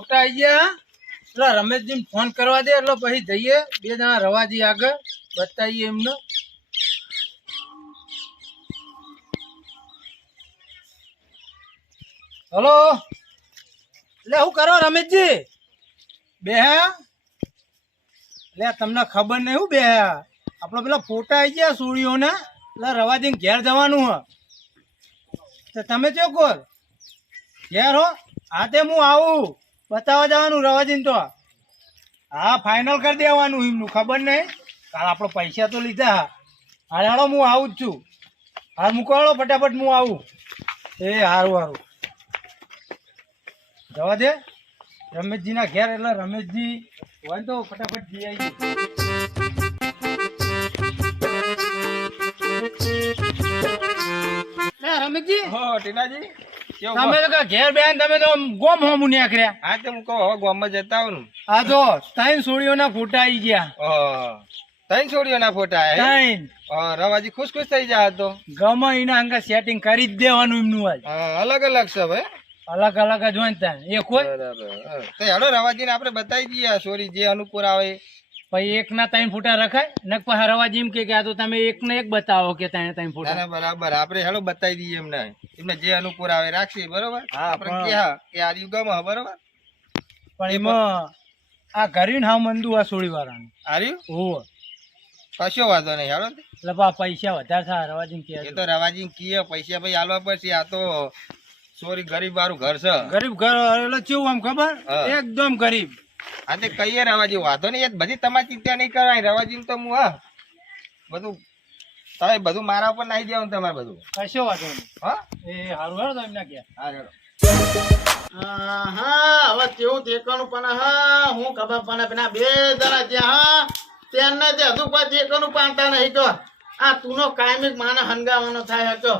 ફોટા આવી ગયા. પેલા રમેશજી ફોન કરવા દે એટલે પછી જઈએ બે જણા રવાજી આગળ બતાવીએ એમને. હલો, એટલે શું કરો રમેશજી? બે એટલે તમને ખબર નહીં હું બે આપડે પેલા ફોટા આવી ગયા સુડીઓના એટલે રવાજી ઘેર જવાનું હ. તો તમે ચો કોર ઘેર હો? હા તે હું આવું બતાવવા જવાનું રવાજીને. તો હા ફાઇનલ કરી દેવાનું એમનું. ખબર નહીં કાલ આપણે પૈસા તો લીધા. હા હાલો હું આવું જ છું. હા મૂકો હાલો ફટાફટ હું આવું. એ સારું સારું જવા દે રમેશજીના ઘેર. એટલે રમેશજી હોય તો ફટાફટ જઈ આવી. રમેશજી હો ટીનાજી તમે તો ઘેર બેન તમે તો ગોમ હોમું નીકળ્યા. હા તો હું કહું હવે ગામમાં જતા આવું ને. આ જો ત્રણ સોળીઓના ફોટા આવી ગયા. ત્રણ છોડીઓના ફોટા ત્રણ રવાજી ખુશ ખુશ થઈ જાય તો ગમે એના અંગા સેટિંગ કરી જ દેવાનું એમનું. આજ અલગ અલગ છે ભાઈ, અલગ અલગ જ હોય ને ત્યાં એ કોઈ તો હેડો રવાજીને આપણે બતાવી દઈએ સોરી જે અનુકૂળ આવે. પછી એક ના ત્રણ ફોટા રખાય ને પછી રવાજી એમ કે આ તો તમે એક ને એક બતાવો કે ત્રણ ત્રણ ફોટા. બરાબર આપણે હેડો બતાવી દઈએ એમને જે અનુકૂળ આવે રાખીએ. બરોબર આપણે કે આ રહ્યું ગમે બરોબર. પણ એમાં આ ઘરી હા મંદુ આ સોળી વાળાનું આ રહ્યું હોવ કશો વાંધો નહીં હેડો. એટલે પૈસા વધારે થાય રવાજી કે એ તો રવાજી કીએ પૈસા ભાઈ આલવા પડશે. આ તો સોરી ગરીબ વાળું ઘર છે. ગરીબ ઘર એટલે કેવું આમ ખબર એકદમ ગરીબ. હા તે કહીએ રવાજી વાંધો નહીં. બધી તમારી ચિંતા નહીં કરવાની. રવાજી તો હું બધું તમે બધું મારા ઉપર નાખી દેવાનું તમારે બધું. કશો વાંધો નહીં. હા એ સારું હેડો તો એમના ક્યાં. હા હેડો. હા હવે કેવું ઠેકાણું પણ હા હું ખબર પણ પેલા બે જણા ત્યાં તેને તે હજુ કોઈ ઠેકાણું પાડતા નહીં. તો આ તુનો કાયમિક માને હંગાવાનો થાય હતો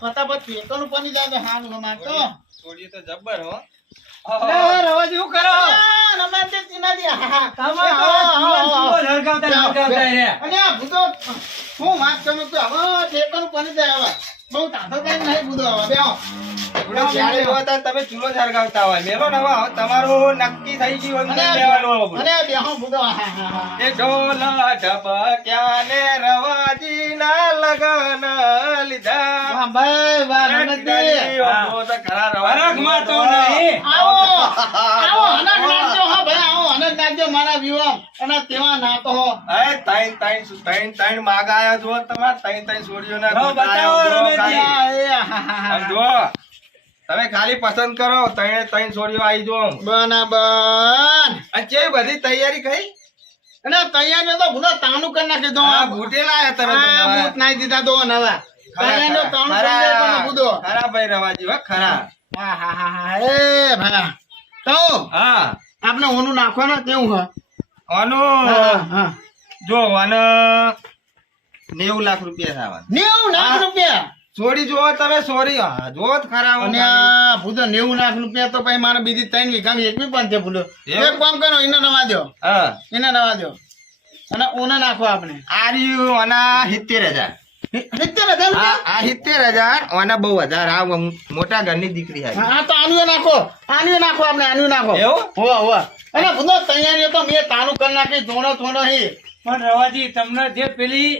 ફટાફટ ઠેકાણું પડી જાય હાનું હમાતો છોડીએ તો જબ્બર હો. રવાજી શું કરો? નમાતે ચીનાજી હા તમે તો હળગાવતા રહ્યા. અને આ ભૂતો હું વાત કરું તો હવે ઠેકાણું પડી જાય. હવે બહુ તાતો કઈ નહીં ભૂતો હવે બેહો. જ્યારે હોતા તમે ચૂલો જ હળગાવતા હોય મેલો ને હવે તમારું નક્કી થઈ ગયું અંદર લેવાનું. અને બેહો ભૂતો હા હા હા એ ઢોલા ઢબક્યા ને રવાજી ના લગન લીધા. વાહ ભાઈ વાહ નનદજી આવો તો ખરા રવાજી તો નહીં. આવો આવો અનક નાચજો હા ભાઈ આવો અનક નાચજો મારા વિવાહ અને તેવા નાતો હો. ત્રણ માગ આયા જો તમાર ત્રણ છોડીઓના બતાવો રમેશજી. જો તમે ખાલી પસંદ કરો. ત્રણ છોડીઓ આવી જો બરાબર અચ્છે બધી તૈયારી કઈ અને તૈયારી તો ભૂલો તાનું કરી નાખી દો. બૂટેલા આયા તમે તો નવા. બૂટ નાઈ દીધા દો નવા તૈયારીનો તાનું કરી દે પણ બુદો. ખરા ભાઈ રવાજી હો ખરા. હા હા હા હા એ ભાઈ તો હા આપણે ઓનું નાખવાનું કેવું હ આનું હા જો આને 90 લાખ રૂપિયા થવાના. 90 લાખ રૂપિયા છોડી જો તમે સોરી જો જ ખરા. અને આ ભૂતો 90 લાખ રૂપિયા તો પછી મારે બીજી 3 વીઘાની એક બી પણ છે ભૂલો. એક કામ કરો એને નવા દો હા એને નવા દો અને ઓને નાખો આપણે આ રહ્યું આના 70,000. 70,000 આ 70,000 આના 9000. આ મોટા ઘરની દીકરી છે. હા તો આનું નાખો આપણે આનું નાખો એવું? હોવા હોવા અને ભૂતો તૈયારી તો મેં તાનું કરી નાખી ધોણો થોડો હી. પણ રવાજી તમને જે પેલી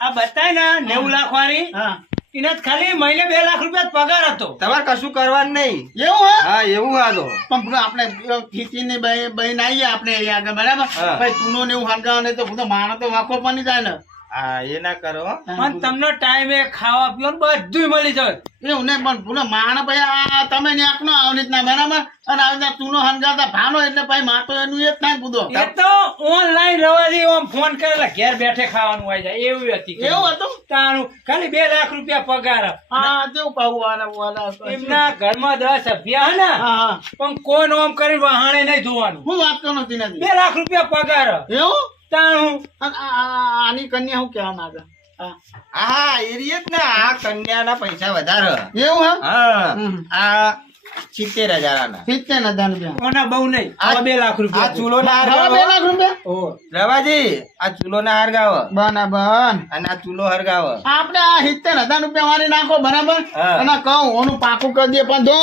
આ બતાય ને 90 લાખ વાળી હા એને ખાલી મહિને 2 લાખ રૂપિયા જ પગાર હતો. તમારે કશું કરવાનું નહીં. એવું હે હા એવું આ તો પણ ભૂલો આપણે ખેતી ની બહેન આવીએ આપણે અહીંયા આગળ બરાબર હા. ભાઈ તુનો ને એવું હંગાવ ને તો ભૂલો માણસ તો વાંકો બની જાય ને. હા એ ના કરો. પણ તમને ટાઈમે ખાવા પીવાનું બધું મળી જાય. એવું નહીં પણ ભૂલો માણસ ભાઈ આ તમે ન્યાક નો આવી રીતના બરાબર અને આવી રીતના તુનો હંગાવતા ભાનો એટલે ભાઈ માતો એનું એ જ થાય ભૂતો. એ તો ઓનલાઈન રવાજી આમ ફોન કરેલા ઘેર બેઠે ખાવાનું આવી જાય એવું હતી. એવું હતું તાણું ખાલી 2 લાખ રૂપિયા પગાર. હા કેવું કહું વાલા એમના ઘરમાં 10 સભ્ય હે ને હા હા પણ કોઈ નોમ કરી વહાણે નહીં જોવાનું. હું વાત કરું નથી 2 લાખ રૂપિયા પગાર. એવું તાણું આની કન્યા હું કહેવા માંગે હા એ જ ને આ કન્યાના પૈસા વધારે. એવું હે હા આ 70,000 આના. 70,000 રૂપિયા કોના બહુ નહીં. આવા 2 લાખ આ રૂપિયા. ચૂલો ના હવે 2 હરગાવ. લાખ રૂપિયા ઓહો. રવાજી આ ચૂલો ના હરગાવ બરાબર અને આ ચૂલો હરગાવ. આપણે આ 70,000 રૂપિયા વાળી નાખો બરાબર હા. અને કહું ઓનું પાકું કરી દે પણ જો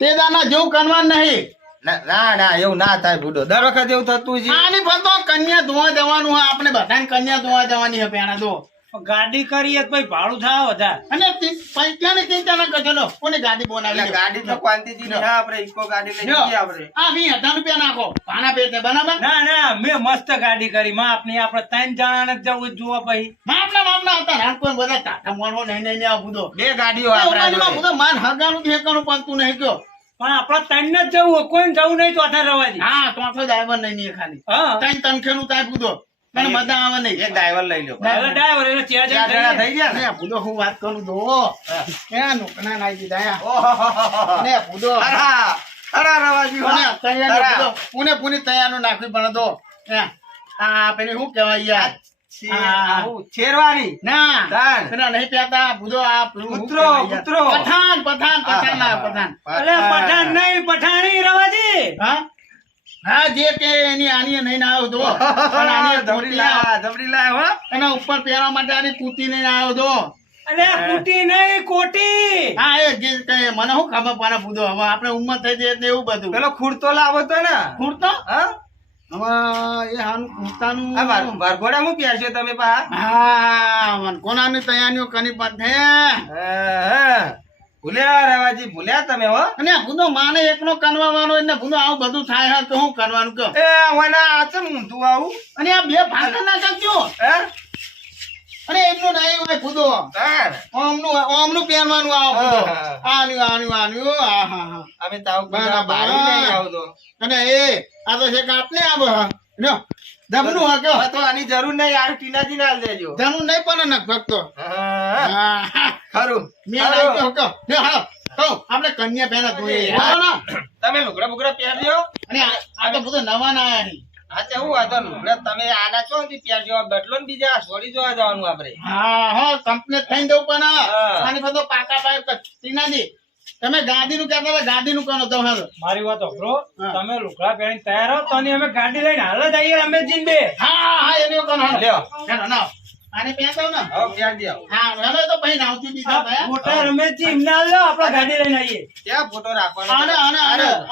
તે દાના જેવું કરવાનું નહીં ના એવું ના થાય બુડો, દર વખત એવું થતું છે. આની પર તો કન્યા ધોવા જવાનું હોય, આપણે બધાને કન્યા ધોવા જવાની છે પેલા તો. ગાડી કરીએ તો ભાઈ ભાડું થાય વધારે. અને પૈસાની ચિંતા ના કરજો લો, કોને ગાડી બોલાવી એટલે ગાડી તો ક્વાંટિટી ની આપણે ઇકો ગાડી લઈ જઈએ આપણે. આ 20,000 રૂપિયા નાખો ભાડા પેટે, બરાબર? ના મેં મસ્ત ગાડી કરી માપની. આપણે 3 જણાને જ જવું જોવા પછી. માપના હતા નાનપણ બધા ટાટા મોનો નહીં આ બધો. બે ગાડીઓ આપણા જોડે. બધો માન હગાનું જ હેકાનું પણ તું નહીં કયો. પણ આપણે 3 જ જવું હોય, કોઈને જવું નહીં ચોથા રવાજી. હા તો ડ્રાઈવર નહીં ખાલી હા 3 તનખેનું થાય બધો, પણ મજા આવે નહીં. એક ડ્રાઈવર લઈ લો. હવે ડ્રાઈવર એને 4 ચાર જણા જણા થઈ ગયા ને. ને ભૂદો હું વાત કરું તો ક્યાં નુકના નાઈ દીધા ઓહો ને ભૂદો ખરા રવાજી હો. ખરા. પુને તૈયારનું નાખ્યું પણ તો આ પેલી શું કહેવાય યાર, આવું શેરવાની. ના તાન. પેલા નહીં પહેરતા ભૂદો આ પેલું શું કૂતરો, કહેવાય યાર? કૂતરો. પઠાણ ના પઠાણ. અલે પઠાણ નહીં, પઠાણી રવાજી. હા જે કે એની આની નહીં આવ્યો તો પણ આની ધબડી લાયા, ધબડી લાયા હો. એના ઉપર પહેરવા માટે આની કૂતી નહીં આવ્યો તો. અલે કુટી નહીં, કોટી. હા એ જે કે મને શું ખબર પડે ભૂદો, હવે આપણે ઉંમર થઈ જાય એટલે એવું બધું. પેલો ખૂરતો લાવો તો ને. ખૂટતો હા? હવે એ હાનું ખૂટતાનું આ વારઘોડા હું પહેરશો તમે પા? હા કોનાની તૈયારીઓ કની પણ છે. ભૂલ્યા રવાજી, ભૂલ્યા તમે હો. અને ભૂદો માને એકનો કનવાનો એટલે ભૂદો આવું બધું થાય હે તો શું કરવાનું કહો. એ વના આ ચમ ઊંધું આવું? અને આ બે ભાગ ના કરજો. હે? અને એમનું નહીં હોય ભૂદો, તાન. ઓમનું પહેરવાનું આવો ભૂદો. હા. આનું હા હા હા. અમે તાવ બરાબર. બારી નહીં આવતો. અને એ આ તો છે કે આપણે આવો લ્યો જમનું હા કયો. હવે તો આની જરૂર નહીં, આ ટીનાજી ના દેજો. જમનું નહીં પણ ન ભક્તો. હા. હા ખરું. મેં નાખ્યો કહો લ્યો હાલો કહો આપણે કન્યા પહેલા જોઈએ. હાલો ના. તમે લુગડા બુગડા પહેરજો. અને આ તો બધું નવા ના આયા છે. હા તે હું વાંધો નહીં. લુગડા તમે આના ચો થી પહેરજો, બદલો ને બીજા છોડી જોવા જવાનું આપણે. હા હા કમ્પ્લીટ થઈને દઉં પણ હા. આની બધો પાકા પાય ટીનાજી તમે ગાડીનું કહેતા હતા, ગાડીનું કરો તો હાલો. મારી વાત સાંભળો. હા. તમે લુગડા પહેરીને તૈયાર હો તો અમે ગાડી લઈને હાલ જ આવીએ અમે જીંદે. હા એની કરો હાલો. લ્યો. હેલો ના આને પહેરતો ને. હવે પહેર દો. હા હવે તો ભાઈ નાવતી દીધા ભાઈ. મોટા રમેશજી એમને હાલ લો, આપણે ગાડી લઈને આવીએ. ત્યાં ફોટો રાખવાનો.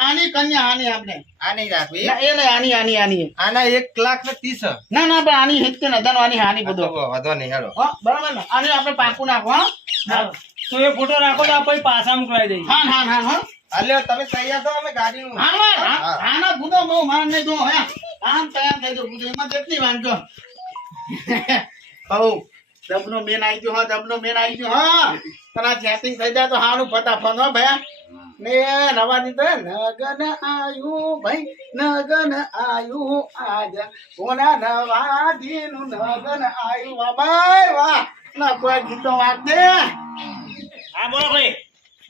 આની કન્યા આની આપણે આ નહીં રાખવી. ના, એ નહીં આની આના 1,30,000. ના ના પણ આની હિત ને દનવાની હાની બધો વાંધો નહીં હેડો. હા બરાબર ને આને આપણે પાકું નાખો હા તો એ ફોટો રાખો તો આપણે પાછા મોકલાઈ દઈએ. હા હા હા હા હાલ્યો તમે તૈયાર થો, અમે ગાડીનું. હા ના ભૂદો બહુ માન નહીં દો હે આમ તૈયાર થઈ ગયો ભૂદો એમાં કેટલી વાંધો કહું દબનો મેન આવી ગયો હા દબનો મેન આવી ગયો હા પણ આ સેટિંગ થઈ જાય તો હારું ફટાફટ હો ભાઈ ને નવા દીધો નગન આયુ ભાઈ નગન આયુ આજ કોના નવા દીનું નગન આયુ વાહ ભાઈ વાહ ના કોઈ ગીતો વાગ દે હા બોલો ભાઈ.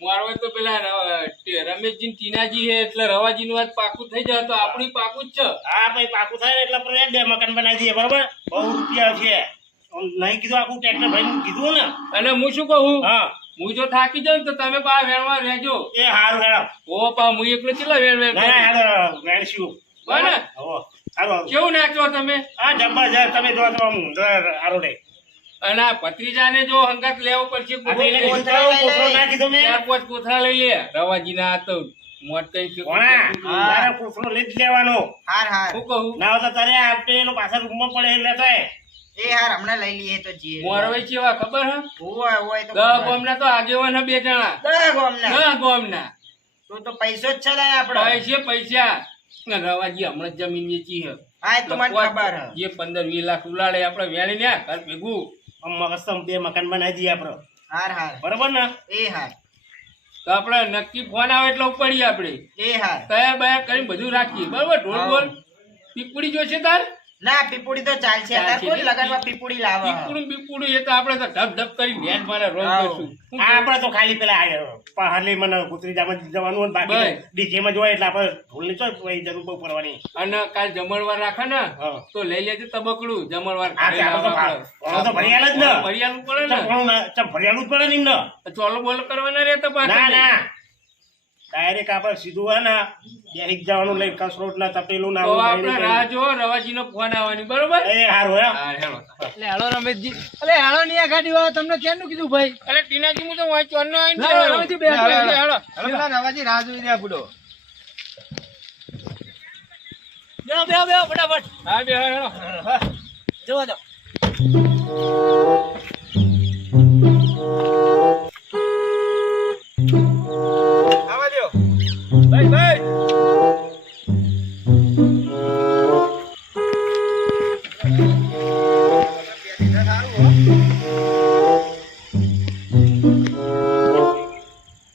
મારવા તો પેલા રમેશજી ને ટીનાજી હે એટલે રવાજી નું વાત પાકું થઈ જાય તો આપણી પાકું જ છે. હા ભાઈ પાકું થાય એટલે આપણે 2 મકાન બનાવી દઈએ બરોબર. બહુ રૂપિયા છે નહીં કીધું આખું ટ્રેક્ટર ભાઈ કીધું ને. અને હું શું કહું, હા હું જો થાકી જાઉં તો તમે બા વેણવા રહેજો. એ હારું હેડો. ઓ પા હું એકલો ચેલા વેણ વેણ ના કરું? હેડો વેણશું. બને? હો હારું. કેવું નાચો તમે? હા જબરજસ્ત તમે જો તો આમ હારું રે. અને આ ભત્રીજાને જો હંગાત લેવો પડશે. આ તો એને કોથળો નાખી દો મેં. 4-5 કોથળા લઈ લે. રવાજી ના તો મોટ કઈ કોણા તારે કોથળો લઈ જ લેવાનો. હાર હાર. શું કહું, ના હોય તો તારે આપે એનો પાછળ રૂમમાં પડે એટલે થાય. એ હાર હમણાં લઈ લઈએ તો જીએ. મોરવાઈ ચેવા ખબર હે? હોય તો 10 ગામના તો આગેવાન હે 2 જણા. 10 ગામના તો પૈસો જ છે ને આપણો. પૈસા ને રવાજી હમણાં જ જમીન વેચી હે. હા એ તો મને ખબર હે. જે 15-20 લાખ ઉલાડે આપણે વેણી ને ઘર ભેગું આમ મસ્ત 2 મકાન બનાવી દઈએ આપણે. હાર હાર. બરોબર ને. એ હાર. તો આપણે નક્કી ફોન આવે એટલે ઉપડીએ આપણે એ હાર. તૈયાર બયા કરીને બધું રાખીએ બરોબર. ઢોલ બોલ પીપુડી જોશે તાર? ના પીપુડી તો ચાલશે. અત્યારે કોઈ લગનમાં પીપુડી લાવે. પીપુડી એ તો આપણે તો ધબ ધબ કરી વેન મારે રોજ કરશું. આ આપણે તો ખાલી પેલા હાલી મને કુતરીજામાં જવાનું હોય ને બાકી બસ. ડીજેમાં જોવાય એટલે આપણે ઢોલની તો જરૂર બહુ પડવાની. અને કાલ જમણવાર રાખે ને હા. તો લઈ લેજે તબકડું જમણવાર. હા, તે આપણે તો ભાવ તો ભરિયાલ જ ને. ભરિયાલું પડે ને. ભરિયાલું જ પડે ને એમને. ચોલો બોલો કરવાના રે તો ના ના ડાયરેક્ટ આપણે સીધું હે ને બેહીક જવાનું લઈ કસરોટ ના તપેલું ના તો આપણે રાહ જો રવાજી નો ફોન આવવાની બરોબર. એ હારું હે. હા હેલો. એટલે હેલો રમેશજી. એટલે હેલો ની આ ગાડી વાળા તમને કેમનું કીધું ભાઈ? અરે ટીનાજી હું તો વાંચો ન આવીને ના, રવાજી બે હેલો. રવાજી રાહ જોઈ રહ્યા બુડો. બેહો ફટાફટ. હા બે હેડો. જવા દો. આવા દ્યો. ભાઈ ભાઈ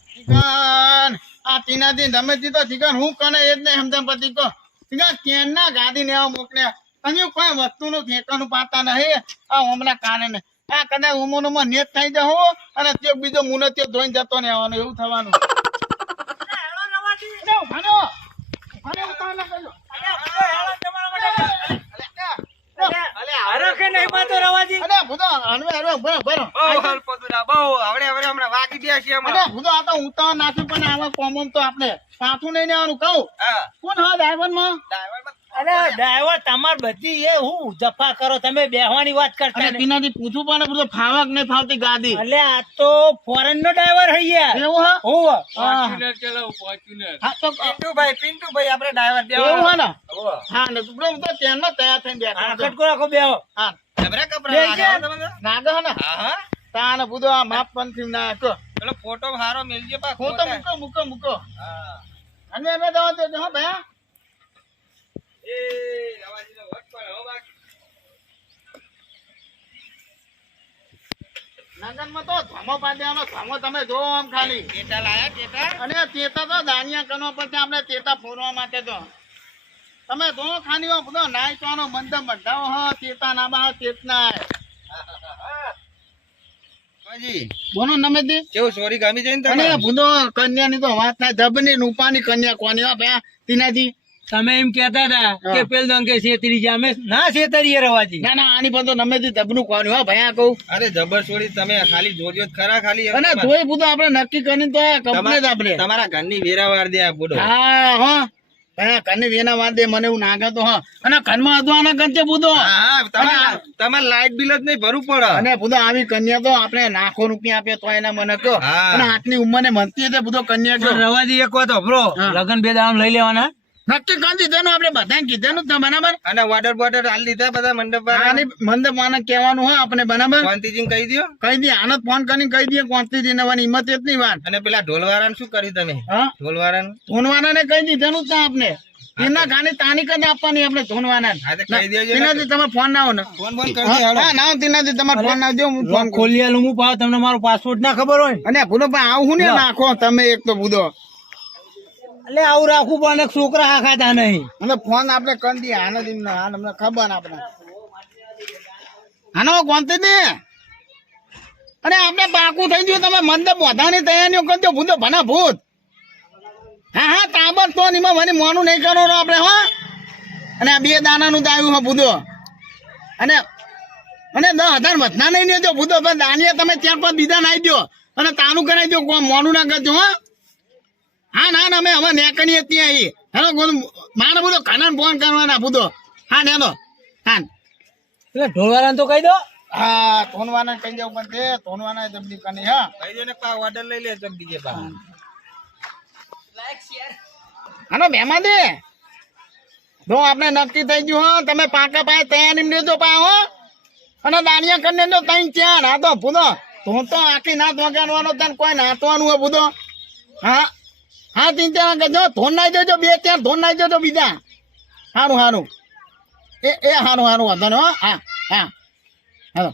ચિકન આ ટીનાથી તમે જીતો ચિકન હું કને એ જ નહીં સમજણ પતિ કો ચિકન કેનના ગાડી ને આવા મોકલ્યા તમે કોઈ વસ્તુનું ઠેકાનું પાતા નહીં આ હમણાં કારણે આ કદાચ ઉમોનો નેટ થઈ જાવ અને તે બીજો મુને તે ધોઈને જતો ને આવવાનું એવું થવાનું અરે કે નહીં પાતો રવાજી. અરે ભૂતો હરવે હરવે ભરો ભરો બહુ હલકો દુલા બહુ હવે હમણાં વાગી ગયા છે અરે હમણાં. ભૂતો આ તો ઉતાવળ નાખ્યું પણ આમાં કોમમ તો આપણે પાછું નહીં આવવાનું કહું હા કોણ હા ડ્રાઈવર માં ડ્રાઈવરમાં અરે ડ્રાઈવર તમાર બધી એ હું જફા કરો તમે બેહવાની વાત કરતા અને નહીં. પીનાથી પૂછવું પણ બધો ફાવક નહીં ફાવતી ગાડી અલે આ તો ફોરેન નો ડ્રાઈવર હઈ યાર. એવું હા હોવ. ફોર્ચ્યુનર ચલાવું ફોર્ચ્યુનર. હા તો પિન્ટુભાઈ આપણે ડ્રાઈવર એવું હે ને દેવા. હા ને તું તો ત્યાંનો તૈયાર થઈને બેઠો આ હતો. કટકો રાખો બેહો. હા જબરા કપડા બે લાગે છે. હો તમને. નાગો હે ને હા હા તાને બધો આ માપ પણ થી નાખો પેલો ફોટો હારો મેલજે પા હું તો મૂકો હા અને અમે જવા દે હો ભયા એ રવાજીનો વટ પણ હો બાકી. નગરમાં તો ધમો પાડ્યાનો ધમો તમે જો આમ ખાલી ટેટા લાયા ટેટા. અને તેતા તો દાનિયા કરવા પડશે આપણે તેતા ફોરવા માટે તો તમે જો ખાલી હો બધો નાય તોનો મંદમ બંધાવો હો તેતા ના બા તેતના હાજી બોનો નમે દી કેવું સોરી ગામી જઈને અને તમે ભૂંડો કન્યાની તો વાત થાય ધબની રૂપાની કન્યા કોની હો ભયા તીનાજી તમે એમ કેતા હતા હા. કે પેલ દંગે છેતરી જાય અમે ના છેતરીએ રવાજી. ના ના આની પણ તો નમે દી ધબનું કોની હો ભયા કહું અરે જબર સોરી તમે ખાલી જોજો જ ખરા ખાલી એમ અને તમારે- જોઈ બધું આપણે નક્કી કરીને તો કંપની જ આપણે તમારા ઘરની વેરાવાર દે આ બુડો. હા હા ભયા ઘરની વેના વાત દે મને એવું નાગે તો હા અને ઘરમાં અધવાના કરજે બુધો હા તમારે લાઈટ બિલ જ નહીં ભરવું પડે. અને બુધો આવી કન્યા તો આપણે લાખો રૂપિયા આપે તો એના મને કહો હા. અને આટલી ઉંમર ને મળતી એટલે બધો કન્યા કહો રવાજી એક વાત હોભળો. હા. લગન બે દામ લઈ લેવાના. નક્કી કરી દીધેલું આપણે બધાને કીધેલું જ ને બરાબર અને વોટર બોટર હાલ દીધા બધા મંડપ આની મંદપ માને કહેવાનું હોય આપણે બરાબર શાંતિજી કહી દો. કહી દે આને ફોન કરીને કહી દે કોન્સ્ટિટ્યુશન નવાની હિંમત એટલી વાત અને પેલા ઢોલવાળાને શું કર્યું તમે? હા ઢોલવાળાને ધોનવાના કહી દીધેલું જ ને આપણે એના ગાની તાની કરી આપવાની આપણે ધોનવાના હા તો કહી દેજો ને. તેનાથી તમે ફોન ના આવો ને ફોન બોન કરી દે હાલો. હા ના તેનાથી તમારે ફોન ના આવજો હું ફોન લોક ખોલી આલું હું પાવ તમને મારો પાસપોર્ટ ના ખબર હોય ને. અને ભૂલો પણ આવું ને નાખો તમે એક તો બુધો એટલે આવું રાખવું પણ છોકરા હા ખાતા નહીં. અને ફોન આપણે કરી દઈએ આને જ એમને આને અમને ખબર ને આપણે આનો કોનતે દે અને આપણે પાકું થઈ ગયું તમે મંદપ વધાની તૈયારીઓ કરજો ભૂતો ભના ભૂત હા હા તાબડ તો નીમાં મને મોનું નહીં કરવાનું આપણે હો અને આ 2 દાનાનું તો આવ્યું હો ભૂતો અને 10,000 વધના નહીં લેજો ભૂતો પણ દાનિયા તમે 4-5 બીજા નાઈ દો અને તાનું કરાવી દો કોઈ મોનું ના કરજો હો હા ના ના અમે હવે નેકણીએ ત્યાં આવી હેલો મારે બધો ખાના ફોન કરવાના બધો હા નેનો હા એટલે ઢોલવાળાને તો કહી દો. હા ધોનવાના કહી જાવ પણ તે ધોનવાના જબદી કની હા કહી દો ને પા ઓર્ડર લઈ લે જબ દીજે પા. હાનો બેમાં દે જો આપણે નક્કી થઈ ગયું હો તમે પાકા પાય તૈયારી લેજો પા હો અને દાનિયા કરીને તો 3-4 હા તો ભૂલો તું તો આખી ના ધોગાડવાનો તને કોઈ નાતવાનું હોય ભૂલો હા હા 3-4 જો ધોન નાઈ દેજો 2-4 ધોન નાઈ દેજો બીજા સારું સારું એ સારું વાંધો ને હો હા હા હાલો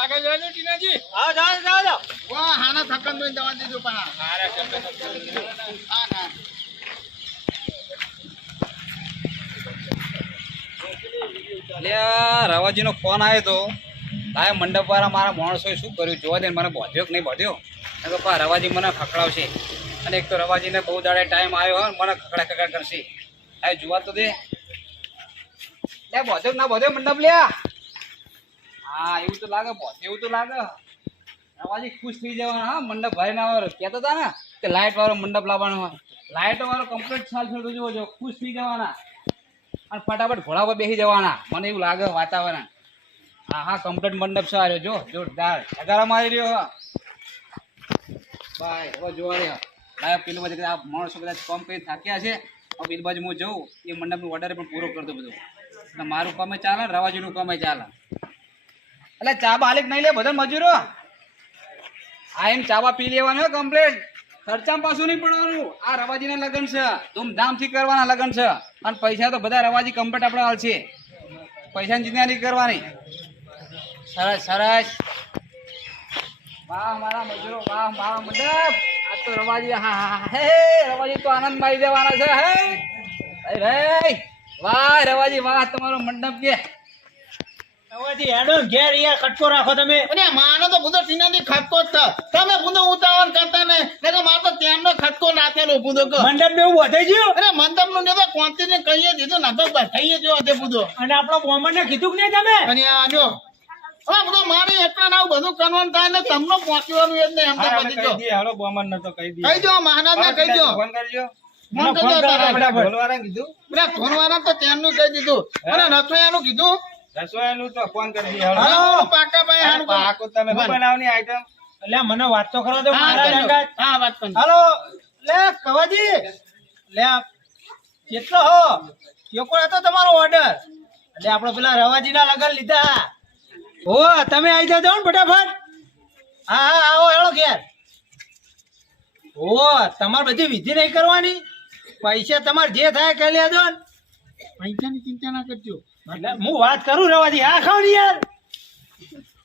આગળ જાજો ટીનાજી. હા જાઓ. વાહ હાના થકન તો જવા દેજો પા હા ના રવાજી નો ફોન આવ્યો તો લાય મંડપ વાળા મારા માણસોએ શું કર્યું જોવા દે ને મને બોધ્યો કે નહીં બોધ્યો રવાજી મને ખકડાવશે અને એક તો રવાજીને બહુ દાડે ટાઈમ આવ્યો હોય મને ખકડા કરશે આ જોવા તો દે લે બોધ્યો ના બોધ્યો મંડપ લ્યા હા એવું તો લાગે બોધ્યો એવું તો લાગે રવાજી ખુશ થઈ જવાના હા મંડપ ભાઈ ના આવે કહેતા હતા ને કે લાઇટ વાળો મંડપ લાવવાનો હોય લાઇટ વાળો કમ્પ્લીટ સાલ છોડો જોવો ખુશ થઈ જવાના અને ફટાફટ ઘોડા પર બેસી જવાના મને એવું લાગે વાતાવરણ હા હા કમ્પ્લીટ મંડપ છે આવ્યો જો જોરદાર અગારા મારી રહ્યો ભાઈ હવે જોવા રહ્યો લાય પેલું બધું આ માણસો કદાચ કામ કરી થાક્યા છે હવે પેલી બાજુ હું જઉં એ મંડપનું ઓર્ડર પણ પૂરો કરી દઉં બધું એટલે મારું કામે ચાલે ને રવાજીનું કામે ચાલે. એટલે ચા બા હાલે કે નહીં લે બધા મજૂરો આ એમ ચા બા પી લેવાનું હોય કમ્પ્લેટ. ખર્ચામાં પાછું નહીં પડવાનું. આ રવાજીના લગ્ન છે, ધૂમધામથી કરવાના લગ્ન છે અને પૈસા તો બધા રવાજી કમ્પ્લેટ આપણે હાલશે. પૈસાની ચિંતા નહીં કરવાની. સરસ સરસ. વાહ મારા મજૂરો, વાહ મારા મંડપ. આ તો રવાજી, હા હા હે રવાજી તો આનંદ મારી દેવાના છે. હે રે વાહ રવાજી વાહ, તમારો મંડપ કે રવાજી હેડો ઘેર યાર, કટકો રાખો તમે. અને માનો તો બુધો ટીનાથી ખટકો જ છે. તમે બુધો ઉતાવળ કરતા ને કે મારે તો ત્યાંનો ખટકો નાખેલો બુધો કહો. મંડપ ને એવું વધાઈ ગયું અરે મંડપ નું ને તો કોંતી ને કહીએ દીધું ના તો બધાઈએ જો તે બુધો. અને આપણો બોમર ને કીધું કે નહીં તમે? અને આ જો હવે બધો મારે એકલા ના બધું કરવાનું થાય ને તમને પહોંચવાનું એ જ નહીં. એમ તો બધી જો હાલો બોમન ન તો કહી કહી દો મહારાજ ને કહી દો. ફોન કરજો. ફોન કરજો તારા. બોલવાળા કીધું પેલા ફોનવાળા તો ત્યાંનું કહી દીધું અને રસોઈયાનું કીધું. રસોઈયાનું તો ફોન કરજો. હાલો પાકા ભાઈ હારું કરો. પાકો તમે શું બનાવવાની આઈટમ? એટલે મને વાત તો કરવા દો હા, મારા કરજો. અંગાત. હા વાત કરજો. હાલો લે કવાજી લે કેટલો હો યોકો હતો તમારો ઓર્ડર. એટલે આપણે પેલા રવાજીના લગન લીધા. ઓ તમે આવી જાજો ને ફટાફટ. હા હા આવો હેળો ઘેર. ઓ તમારે બધી વિધિ નહીં કરવાની. પૈસા તમારે જે થાય કરી લેજો ને. પૈસાની ચિંતા ના કરજો. એટલે હું વાત કરું રવાજી, આ ખાવ ને યાર.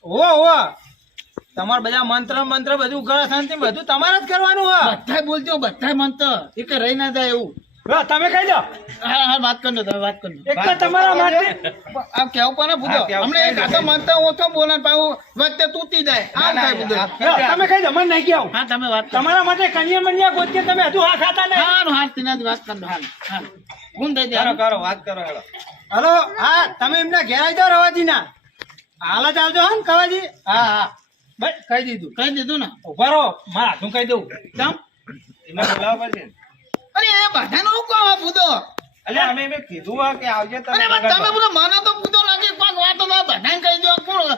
ઓ તમારે બધા મંત્ર મંત્ર બધું ગ્રહ શાંતિ બધું તમારે જ કરવાનું હોય. બધાય બોલજો બધાય મંત્ર એક રહી ના જાય એવું. લો, તમે કહી દો. હા હા વાત કરજો તમે વાત કરજો. એક તો તમારા માટે આમ કેવું કોને પૂછો હા, કેવું હમણે એક આખો મંત્ર ઓછો બોલે ને પાછું વચ્ચે તૂટી જાય. આમ થાય બધું. લો, તમે કહી દો, મને નહીં કેવું. હા તમે વાત કરો. તમારા માટે કન્યા મન્યા ગોત કે તમે હજુ હા ખાતા નહીં. હારું હાર તેનાથી વાત કરજો. હાલ હાલ ગુણ થઈ કરો જાય. કરો વાત કરો હેલો. હલો હા તમે એમના ઘેર આવી જાઓ રવાજીના. હાલ જ આવજો હા ને કવાજી. હા હા બસ કહી દીધું. કહી દીધું ને. ઉભા રહો મારા હાથું કહી દઉં. કેમ? એમને બોલાવવા પડશે ને. અરે એ બધાનો હું કહો પૂછો. એટલે અમે એમને કીધું હોય કે આવજો તમે. અરે બસ તમે બોલો મને તો પૂછો લાગે પાંચ વાતો તો બધાને કહી દો કોણ.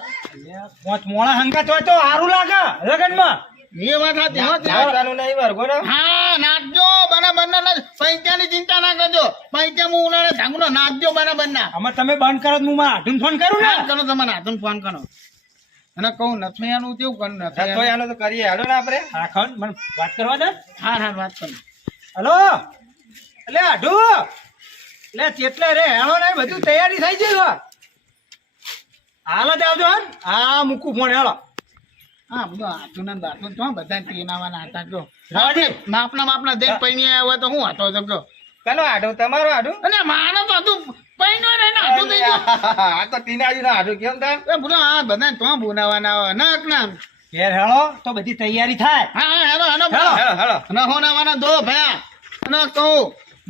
પાંચ મોણા હંગાત હોય તો સારું લાગે લગનમાં. એ વાત સાચી હો. નાચવાનું નહીં વર્ગો ને. હા નાચજો બરાબર ના. પૈસાની ચિંતા ના કરજો. પૈસા હું ઉનાળે ઢાંગનો નાચજો બરાબર ના. આમાં તમે બંધ કરો તો હું મારા હાથું ફોન કરું ને. ફોન કરો તમારા હાથું ફોન કરો. અને કહું નથૈયાનું કેવું કરું નથૈયા. રસોઈયાનું તો કરીએ હેડો ને આપણે. હા ખાવ મને વાત કરવા દે. હા હા વાત કરો. હલો એટલે આઢુ એટલે ચેટલે રે હેણો ને બધું તૈયારી થઈ ગઈ છે. હાલ જ આવજો હા. હા મૂકું ફોન હેળો. હા બધું હાથું ને દાંતું તો બધા પીનાવાના હતા જો. રવાજી. માપના દેખ પૈણી આવ્યા હોય તો હું હતો તો કહો. કનો આડું તમારો આડું? અને માનો તો હતું પૈણો ને હાથું થઈ ગયું. આ તો ટીનાજી નો આડું કેમ થાય? એ બોલો આ બધા તો બોલાવાના હોય નક ના. ઘેર હેળો તો બધી તૈયારી થાય. હા હા hello hello hello. Hello hello. અને હોનાવાના દો ભયા અને કહું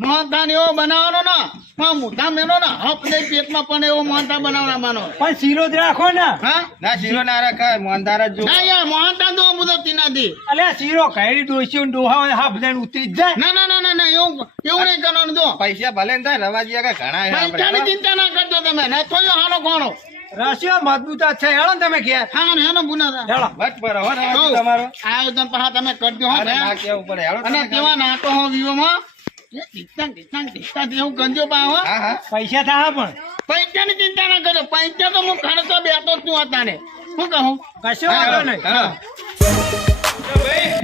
મોહનથાળ એવો બનાવવાનો ને હા મોટા મેનો ને હપ દઈ પેટમાં પણ એવો મોહનથાળ બનાવવાનો માનો. પણ શીરો જ રાખો ને. હા ના શીરો ના રખાય મોહનથાળ જ જો. ના યાર મોહનથાળ દો બધો તીનાથી. અલ્યા શીરો કઈ ડોસી ડોહા હા બધા ઉતરી જ જાય. ના એવું નહીં કરવાનું દો. પૈસા ભલે ને થાય રવાજી આગળ ઘણા છે આપણે. પૈસાની ચિંતા ના કરજો તમે ને થોયો હાલો કોણો. રસ્યો મજબૂત જ છે હેળો ને તમે ઘેર હા ને હેનો બુના હેળો. વટ પર હો રવાજી તમારો. આયોજન પાછા તમે કરજો હો અરે ના ભયા. કેવું પડે હેડો અને તમે. કેવા નાટો હો વિવોમાં ઢીકતા એવું કરજો પા હો. હા હા. પૈસા થાય પણ પૈસાની ચિંતા ના કરજો. પૈસા તો હું ખર્ચો બેઠો જ છું અત્યારે. શું કહું કશો વાંધો નહીં. હેલો.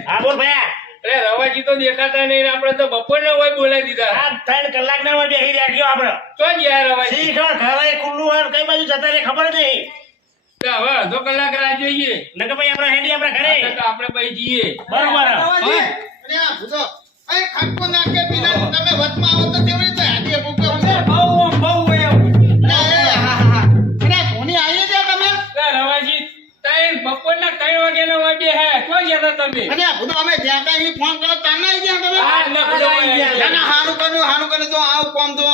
હા બોલ ભયા. અરે રવાજી તો દેખાતા નહીં ને આપણે તો બપોરના હોય બોલાવી દીધા. આ 3 કલાક ના હોય બેહી રાખ્યો આપણે. તો જ યાર રવાજી. શીખો ઘરે ખુલ્લું હોય કઈ બાજુ જતા રે ખબર જ નહીં. તો હવે અડધો કલાક રાહ જોઈએ. નકર ભાઈ આપણે હેડી આપણે ઘરે. તો આપણે પછી જઈએ. બરોબર. અરે આ ભૂતો અહીં ખટકો નાખે પીના તમે વચમાં આવો તો કેવી રીતે હાડીએ ભૂકો બહુ હોય એવું. અરે ધોની આવી ગયા તમે. અરે રવાજી બપોરના 3 વાગ્યાના હોય બે હે તો જતા તમે. અરે આ ભૂતો અમે જ્યાં ત્યાં અહીં ફોન કરો તાના આવી ગયા તમે. હા, નકર આવી ગયા. ના ના હારું કર્યું તો આવું કોમ તો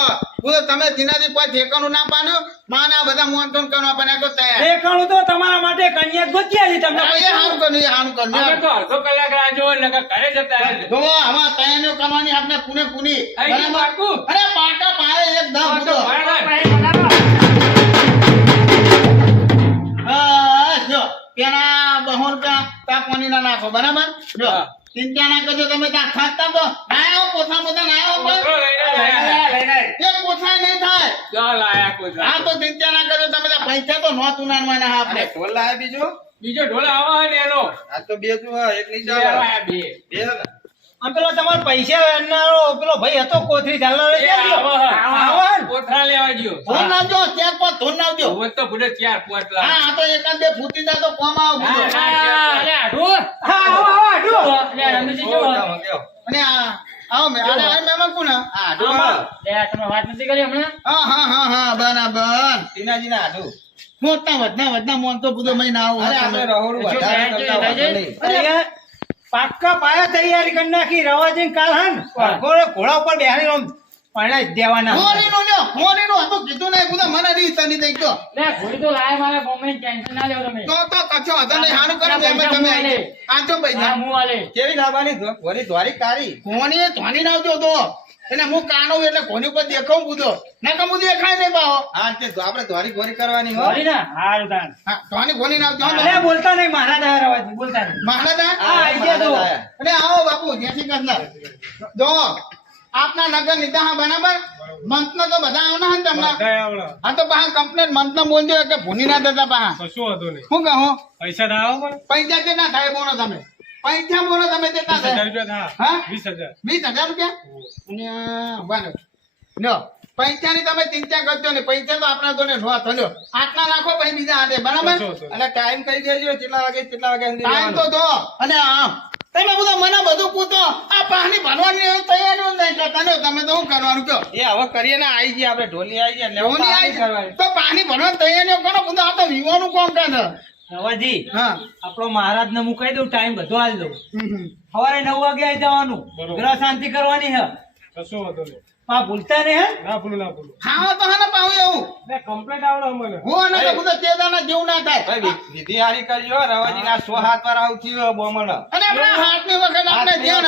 ભૂતો તમે દિનાથી કોઈ ઠેકાણું ના પાડ્યું માના બધા મોનટોન કરવા પણ આ તો તૈયાર. એ કણું તો તમારા માટે કન્યા ગોતી આલી તમને. એ હારું કર્યું અમે તો અડધો કલાક રાહ જોવો નકર ઘરે જતા રહે. જો આમાં તૈયારીઓ કરવાની આપણે પૂરી અહીં પાકું. અરે પાકા પાયે એકદમ તો ભૂતો. બરાબર. જો પેલા 200 રૂપિયા તાપવાની ના નાખો બરાબર જો હા. ચિંતા ના કરજો તમે ત્યાં ખાતા તો ના આવો કોથા બધા ના આવો કોથળો લઈને એ કોથા નહીં થાય ચાલ લાયા કોથળા. હા તો ચિંતા ના કરજો તમે ત્યાં પૈસા તો નહોતું નાનવાના આપણે અને ઢોલ લાયા બીજો બીજો ઢોલ આવા ને એનો આ તો બે જો એક નીચે બે આયા બે. બે છે ને આમ પેલો તમારે પૈસા વેચનારો પેલો ભાઈ હતો કોથળી ચાલનારો એ ક્યાં ગયો? આવા. આવા ને? કોથળા લેવા ગયો. ધોન નાખજો ત્યાં પણ ધોન નાખજો હવે તો ભૂલે ચાર પાંચ હા લાખ. આ તો એકાદ બે ફૂટી જાય તો કોમ આવો બધો. અલે આઢું. હા, આવો, આવો, આઢો. અલે રમેશજી ઓ, કેવો? જાઓ, જાઓ. અને આવો મેં આને આ મહેમાન કોણ હા આ આઢું હા. લે, તમે વાત નથી કરી હમણાં? હા બરાબર ટીનાજીના આઢું. મોટા વધના મોનતો બધો મહિને આવો અરે આપણે રહોડું જો વધારે બેન કરતા જોઈ વાંધો નહીં. અરે, પાક્કા પાયા તૈયારી કરી નાખી રવાજીને કાલ હન ઘોડા ઉપર બેહાડી આમ પરણાઈ જ દેવાના. હોનીનો હતો કીધું નહીં બધા મને રીત ની દઈ તો લે, ઘોડી તો લાય મારે બોમ્બે ટેન્શન ના લેવો તમે. કચ્છો હતો નહીં હારું કરી દે તમે આજો હા, પૈસા હું આલે. કેવી લાવવાની વળી ધોરી કારી કોની ધોની નાવજો તો એને હું કાનો એટલે કોની ઉપર દેખાવ બુધો ના કે હું દેખાય નહીં બાહો હા તે આપણે ધોરી ગોરી કરવાની હો ઘોડી ના? હારું તાન. હા ધોની કોની નાવજો અરે, બોલતા નહીં મારા દયા રવાજી, બોલતા નહીં. મહારાજા હા, આઈ ગયા તો. અરે આવો બાપુ જય શ્રી કૃષ્ણ જો આપના નગર નીતા હા બરાબર મંતનો તો બધા આવના હે તમને હા તો પાહા કમ્પ્લેટ મંતનો બોલજો કે ભૂની ના દેતા પાહા કશું હતું નહીં હું કહું પૈસા ના આવો પણ પૈસા કે ના થાય બોલો તમે પૈસા બોલો તમે તે ના 20,000 થાય રૂપિયા હા? થા 20,000 20,000 રૂપિયા અને બરાબર લો પૈસા ની તમે ચિંતા કરજો ને પૈસા તો આપણા જોડે નો થયો આટલા રાખો પછી બીજા હાથે બરાબર કશું હતું નહીં. અને ટાઈમ કહી દેજો કેટલા વાગે સુધી ટાઈમ તો દો અને આમ તમે બધા મને બધું પૂછો આ પાણી ભરવાની તૈયારીઓ નહીં કરતા ને તમે તો શું કરવાનું કયો એ હવે કરીએ ને આવી જઈએ આપણે ઢોલી આવી જઈએ એવું નહીં લેવાની આવી તો પાણી ભરવાની તૈયારીઓ કરો બધું આ તો વિવાનું કોમ કાઢે રવાજી, હા આપણો મહારાજ ને મુકાઈ દઉં, ટાઈમ બધો હાલ દઉં. હમ. સવારે 9 વાગે આવી જવાનું. બરોબર. ગ્રહ શાંતિ કરવાની હે. કશું હતું નહીં પા ભૂલતા નહીં હે. ના ભૂલું ના ભૂલું ખાવા તો હે ને પાવું એવું ને કમ્પ્લેટ આવડે અમને હું અને તો બધા તેદાના જેવું ના થાય ભાઈ વિધિ હારી કરજો રવાજી ના 100 હાથ વાર આવતી હોય બોમણ અને આપણા હાથની વખત આપણે ધ્યાન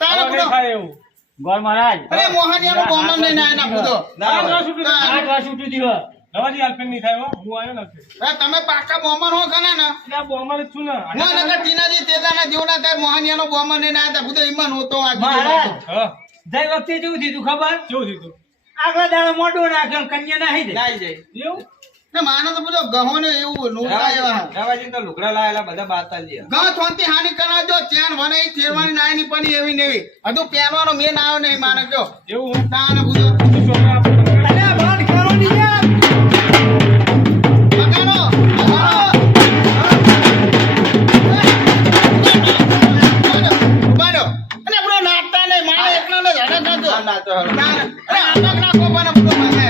તારે હવે નહીં બધો થાય એવું ગોળ મહારાજ. અરે મોહનિયાનો બોમન નહીં ના એના બધો ના આ હોય. છૂટું નહીં. 8 વાર છૂટું થયું. રવાજી આલ્પેન નહીં થાય હો. હું આવ્યો નથી હવે તમે પાકા બોમન હો ખરા ને એટલે આ બોમ્બે જ છું ને હું નકર ટીનાજી તેદાના જેવું ના થાય મોહનિયાનો બોમન નહીં ના થાય બધો ઈમાન હોતો આ મહારાજ, હા ગઈ વખતે જેવું થયું ખબર? કેવું થયું આગલા દાડે મોઢું નાખ્યો ને કન્યા નાહી દે. નાઈ જાય એવું ને માનો તો બધો ગહો ને એવું લોટા એવા રવાજી તો લુગડા લાયેલા બધા બાતા લ્યા ગહ થોંતી હાની કરાવજો ચેન વને થેરવાની નાયની પડી એવી ને એવી હજુ પહેરવાનો મેન આવ્યો નહીં માને કયો એવું હું તાને બધો તો છોકરા આપણે અરે, બંધ કરો ને યાર. વગાડો ઉભારો અને આપણો નાચતા નહીં મારે એકલો ને ઝડપ નાખજો ના ના તો હવે. અરે આગળ નાખો પણ બધો મને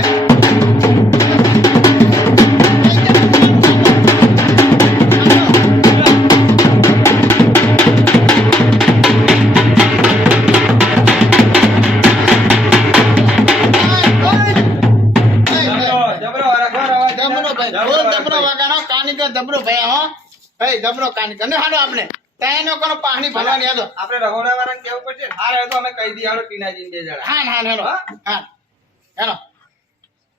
જબરો રાખો રવાજી જબરો ભાઈ બોલ જબરો વગાડો કાનિકા જબરો ભાઈ હો ભાઈ જબરો કાનિકા ને હાલો આપણે તાયનો કોનો પાણી ભરવાની હાલો આપણે રહોડા વાળાને કેવું પડશે હાર હવે તો અમે કહી દઈએ હાલો ટીનાજી બે જણા હા હા હેલો હા હેલો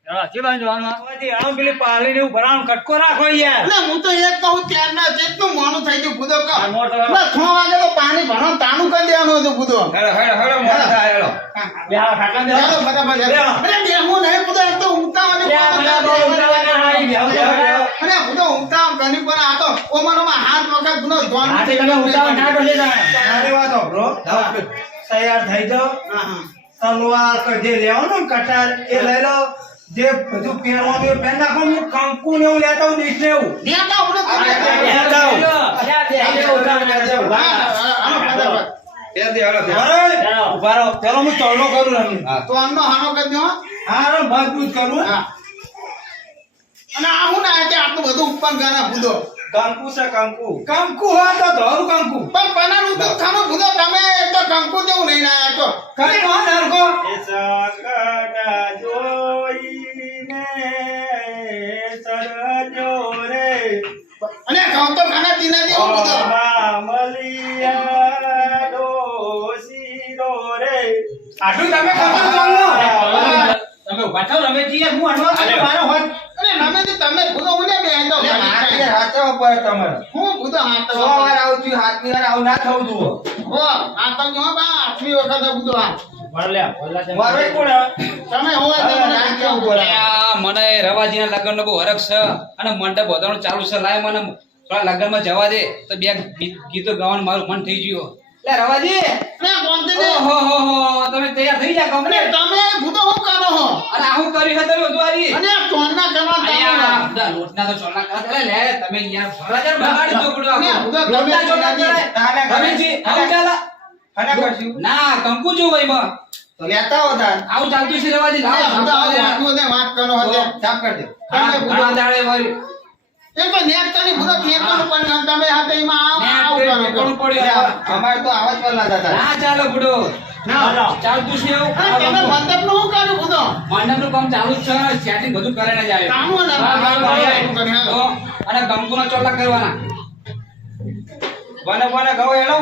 રવાજી, આમ પેલી પાલીને એવું ભરાવાનું કટકો રાખો યાર. એટલે હું તો એક કહું ત્યારના જેટલું મોડું થઈ ગયું બુધો કહો આ મોટો એટલે 6 વાગે તો પાણી ભરવાનું તાનું કરી દેવાનું હતું બુધો હેલો હેલો હેલો મોડા થાય હેલો બે હાથ ખાટલા દે. હેલો બરાબર હેલો. અરે બેહું નહીં બુધો એક તો ઊંઘતા બે હાથ બહુ ઉતાવળા હારી બેહો, બેહો, બેહો. અરે બુધો ઊંઘતા ઘણી પર આ તો ઓમારોમાં હાથ વખત બુધો ધોન હાથે તમે ઉતાવળ ના ડોલે જાય. મારી વાત સાંભળો. તૈયાર થઈ જાઓ. હા હા તલવાર કે જે લેવાનું ને કટાર એ લઈ લો. જે બધું પહેરવાનું એ પહેરી નાખો. હું કંકુ ને એવું લેતા હું ડીશ ને એવું. ત્યાં તો બુધો તમે લેતા આવું. અલ્યા, બે હાથે ઉતાવળ ના જાઓ. હા બરાબર બે દે હેલો બે. બરાબર? ઉભા રહો. ચાલો હું ચોલો કરું રમી. હા તો આમનો હાનો કરી દો હા, રો, મજબૂત કરું. હા અને આ હું ના કે આટલું બધું ઉપર ગાના બુધો કંકુ છે કંકુ કંકુ હોય તો ધોરું કંકુ. પણ પનાનું તો ખાનો બુધો તમે એક તો કંકુ જેવું નહીં ના તો ખરી માં નારકો. એ સંકટ જોઈને સરજો રે અને ખાવ તો ખાના તીના જેવું બુધો મલિયા ડોસીરો રે આટલું તમે ખબર ચાલો. તમે ઉભા થાઓ રમેશજી. હું અનવા મારો હોય. અરે ના ગમે તે તમે ભૂલો ઉને બે તો એટલે મારે યાર હાચવવા પડે તમારે. હું ભૂલો હાથ તો 100 વાર આવું છું, હાથની વાર આવું ના થવું જોઈએ. હો આ તો જો બા આઠમી વખત ભૂલો હાથ મારો ય કોણ આવે? તમે હોય તો મને ના કેવું બોલે. આ મને રવાજીના લગ્નનો બહુ હરખ છે અને મંડપ વધારવાનું ચાલુ છે. લાય મને થોડા લગ્નમાં જવા દે તો બે ગીતો ગાવાનું મારું મન થઈ ગયું. લે રવાજી, ને બોલતે ને ઓહો હો હો, તમે તૈયાર થઈ જા અને કમ્પ્લીટ. તમે ભૂલો હું કરો હો અને આ હું કર્યું છે તમે બધું આવી. અને ચોરના કરવા અરે આ ચાલો બધા લોટના તો ચોલા કરે. લે તમે યાર ભરાજર બગાડી દો પડો ને આખો. ભૂલો લોટના ચોલા કરે. તાને કરે. તમે જી આવું ચાલે. અને કરશું. ના કંકુ જો ભાઈ માં તો લેતા આવો તાન. આવું ચાલતું છે રવાજી. ને લાવો ભૂલો સાંભળો. વાતનું ને વાત કરો હો સાફ કરી દે. ઘણા દાડે વાળી. એ તો નેકતાની ભૂલો ઠેકાણું પણ તમે હાથે એમાં આવું કોણ કરો પડ્યો? અમારે તો આવા જ પેલા હતા. ના ચાલો બુડો. ના ચાલતું છે એવું. અને તમે મંડપનું શું કર્યું ભૂલો મંડપનું કામ ચાલુ જ છે. સેટિંગ બધું કરીને જ આવ્યો. કામો ને હા, હા, હા. કરી હાલો. તો, અને કંકુના ચોલા કરવાના. બને બને ગાઓ હેલો.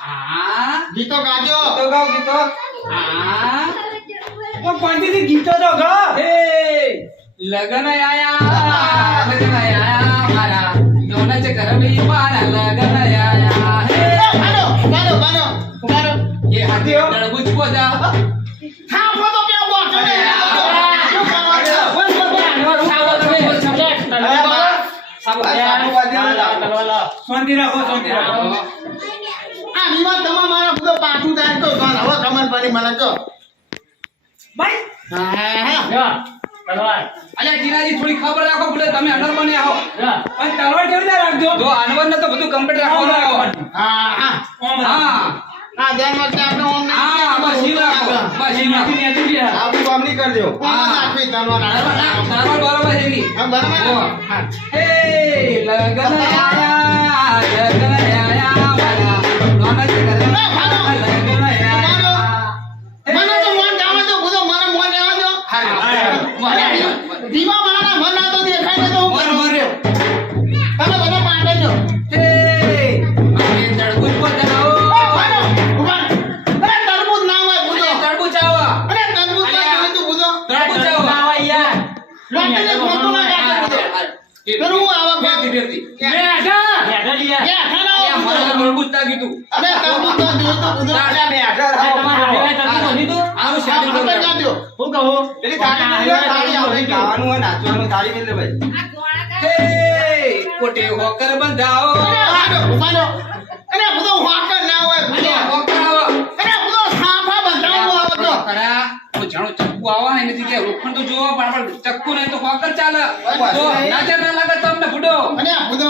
હા ગીતો ગાજો તો ગાઓ ગીતો. હા પણ કોણથી ગીતો તો ગા હે લગન આયા મારા દોના છે કરબી મારા લગન આયા હે ગાડો ગાડો ગાડો ગાડો એ હાથી તળબૂચ પોદા હા ફોટો કે બોટો ને શું કરવા છે શાંતિ રાખો શાંતિ રાખો આ વિવાદ તમારા મારા બધો પાછું થાય તો ગાલ હવે કમર પડી મને તો ભાઈ હા અલ્યા જીનાજી થોડી ખબર રાખો બુડે તમે અંડર બને આવો પણ તલવાર કેવી રીતે રાખજો જો અનવર ને તો બધું કમ્પ્લીટ રાખવાનું હા હા હા આ ધ્યાન વખતે આપણે ઓમ હા બસ ઈ રાખો બસ ઈ રાખો આવું કામ નહીં કરજો. નાખવી તલવાર બરોબર છે ઈ. હા બરાબર હા હે લગન આયા મારા નોના છે લગન આયા મને તો મન જાવા દો બધો મારા મન જાવા દો દીવા મારા મન ના તો દેખાય ને તો હું મોર કરું? મોર્યો તમે બધા પાંડે જો હે અમે તડબૂચ પોતાનો ભાડો ઉભા અરે તરબૂચ ના હોય બધો તડબૂચ આવો અરે તરબૂચ ના હોય તો બધો તડબૂચ આવો લોટને ફોટો ના કાઢો બધો પેલું હું આવા બેઠી બેઠી કે ખાના અલ્યા મારે તડબૂચ તાગી તું અરે તરબૂચ ના જોયો તો બધો અલ્યા બે હાજર આવું સેટિંગ આપણે કરો કાઢ્યો હું કહું પેલી થાળી મિલ લે, થાળી આવે. ગાવાનું હોય, નાચવાનું, થાળી મિલ લે ભાઈ. હે કોટે હોકર બંધાઓ અરે ઉભા રહો અરે બધો વાકર ના હોય બધો અલ્યા હોકર આવો અરે બધો સાફા બંધાવો આવે તો ખરા તો જાણો ચક્કુ આવા ને નથી કે લોખંડ તો જોવા પણ આપણે ચક્કુ નહીં તો હોકર ચાલે તો નાચર ના લાગે તમને બુડો અને બધો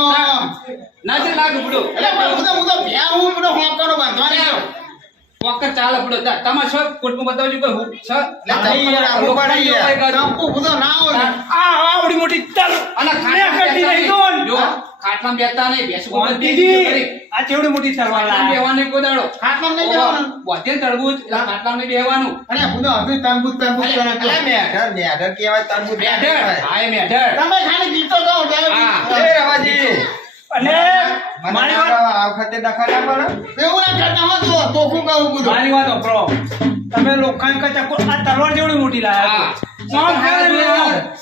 નાચર લાગે બુડો અરે બધો બધો ભ્યા હું બધો વાકરો બાંધવાની હોકર ચાલે બુડો તમારે છો કોટમાં બતાવજો કોઈ હું છે ચપ્પુ રાખવું પડે યાર. ચંપુ બધો ના હોય આ આવડી મોટી તલ અને કરતી નહીં તો જો ખાટલામાં બેસતા નહીં બેસવું દીદી આ કેવડી મોટી તલવાર ખાટલામાં બેહવાનું કોઈ દાડો ખાટલામાં નહીં બેહવાનું. વધે તડબૂચ એટલે ખાટલામાં નહીં બેહવાનું અરે બધો હવે તરબૂચ તરબૂચ કરે તો. અલ્યા મેઢર, મેઢર કહેવાય, તરબૂચ ના મેઢર કહેવાય. હા એ મેઢર તમે ખાલી ગીતો ગાઓ હા. એ રવાજી, અને મને મારી આ વાત વખતે ડખા ના પડે? એવું ના કરતા હો તો તોફું કહું બધું મારી વાત સાંભળો તમે લોખંડ કા ચક્કુ આ તલવાર જેવડી મોટી લાયા હા છો કોણ કરે ને?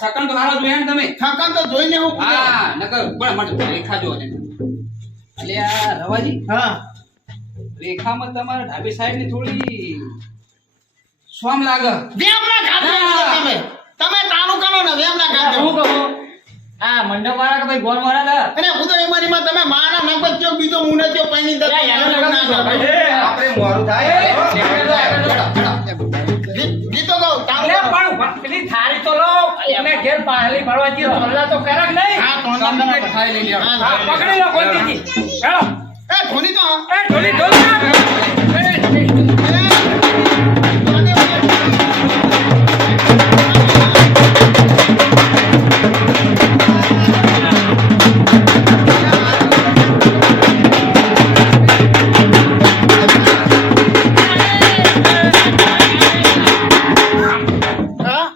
સકન તો હારો જોયા ને તમે થકન તો જોઈને હું પૂછો. હા નકર પણ મને રેખા જો ને એટલે આ રવાજી હા રેખામાં તમારા ડાબી સાઈડ ની થોડી સ્વામ લાગે વેમ ના ખાતો તમે તમે તાણું કરો ને વેમ ના ખાતો હું કહું આ મંડપ વાળા કે ભાઈ ગોળ વાળા અને હું તો એમાંની માં તમે મારા નંબર કયો બીજો મુને કયો પૈની દે આપણે મોડું થાય. ગીતો ગાઓ તાણું અરે કરો. પણ પેલી થાળી તો લો એને ઘેર પાહલી ભરવા જી હલ્લા તો કરે કે નહીં હા તો કમ્પ્લીટ ખાઈ લઈ લ્યો હા, પકડી લો કોઈ દીધી હેલો એ ધોની તો એ ઢોલી ઢોલી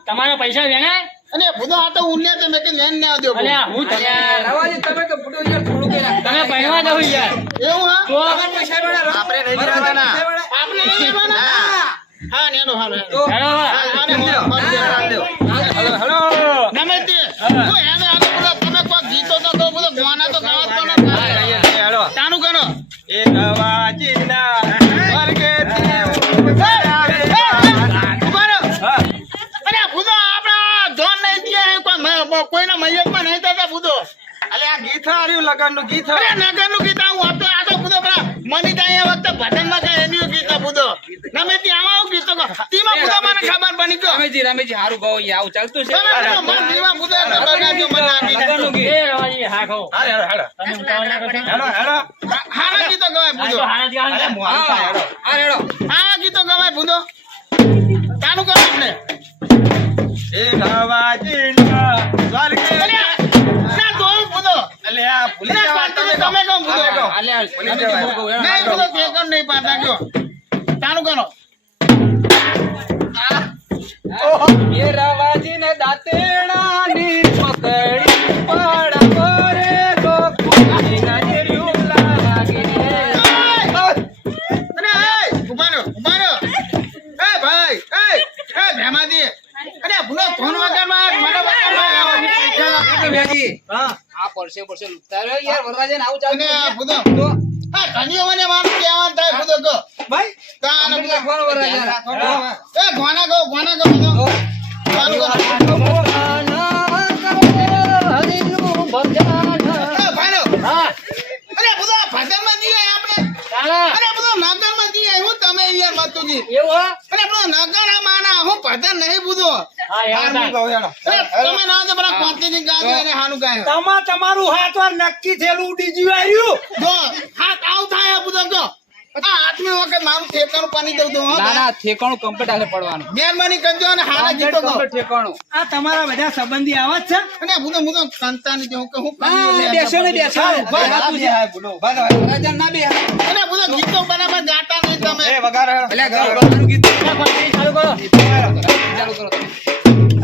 તમારા પૈસા વેણાય અને બધો આ તો ઉન્ને તે મેં કે લેન ને આવજો અલ્યા હું અલ્યા, રવાજી તમે તો ફૂટો યાર થોડું કઈ રાખતા તમે ભણવા જાવ યાર એવું હા તો તમારા પૈસા વેણા આપણે નહીં જવાના. આપણે નહીં લેવાના હા નેનો હા તો હેલો હા હાલ દેવો. હેલો નમસ્તે ના ચાલુ કરો એ રવાજીના સ્વર્ગથી ઉભા રહો. અરે ભૂતો આપણા ધોન નહીં દીએ કોઈના મૈયતમાં નહીં થતા ભૂતો. અલે આ ગીત હાર્યું લગનનું ગીત અરે નગરનું ગીત આવું આપતો આ તો ભૂતો પેલા મનીતા એ વખતે ભજનમાં છે એનું ગીત આ ભૂતો. ગમે ત્યાં આવો ગીતો કહો. તેમાં ભૂતો મને ખબર બની ગયો. રમેશજી હારું ગાવ આવું ચાલતું છે તમે ભૂતો મન જીવા ભૂતો ખબર નાખ્યો મન નાખીને. લગનનું ગીત. એ રવાજી હા કહો તમે ઉતાવળ ના કરશો. હારા ગીતો ગવાય ભૂતો. હારા જ ગાવ ને. હા રેડો હારા ગીતો ગવાય ભૂતો. ચાલુ કરો આપણે. એ રવાજીના સ્વર્ગથી ના દોય ભૂતો. અલે આ ભૂલી ના જવાય પાડતો તમે કહો ભૂતો. હાલે હાલ ભૂલી જવાય. નહીં ભૂતો ઠેકાણ નહીં પાડતા કયો. ચાલુ કરો. એ રવાજીને દાંતેડાની પકડી પડો રે ગોકુળની નજર્યું લાગીને. અરે ઉભા રહો. એ ભાઈ એ ભેમાજી અરે ભૂલો ફોન વગરમાં મને ભેગી. આ પરસે લૂંટતા રહ્યો યાર વરરાજાને આવું અને ચાલતું ભૂતો તો આ ધણીઓને મારું કહેવાનું થાય ભૂતો કહો ભાઈ કાન ભૂતો રાખવાનો વરરાજાને. એ ગોના ગો ભૂતો ચાલુ કરો. એ ભાઈનો અરે ભૂતો ભજનમાં જઈએ આપણે અરે ભૂતો નગરમાં જઈએ હું તમે યાર મતુજી એવું હો? અરે ભૂતો નગર આ માના હું ભજન નહીં ભૂતો હા યાર તમે ના તો પેલા કોંતીજી ગાજો એને હાનું ગાયો તમારું હાથ વાર નક્કી થયેલું ઉડી જીવાયું. જો હાથ આવ થાય આ બધો જો આ આઠમી વખત મારું ઠેકાણું પાણી દઉં તો ના ના ઠેકાણું કમ્પ્લીટ હાલે પડવાનું. મહેરબાની કરજો અને હારા ગીતો ગો કમ્પ્લીટ ઠેકાણું. આ તમારા બધા સંબંધી આવા જ છે. અને હું તો કંતાની જેવું કે હું હા, બેસો ને બેસો. વરરાજાને ના બેહાય. અને હું તો ગીતો બરાબર ગાતા નહીં તમે એ વગાડો. અલ્યા ગાઓ, ગાવાનું ગીત ચાલુ કરો. ચાલુ કરો તમે.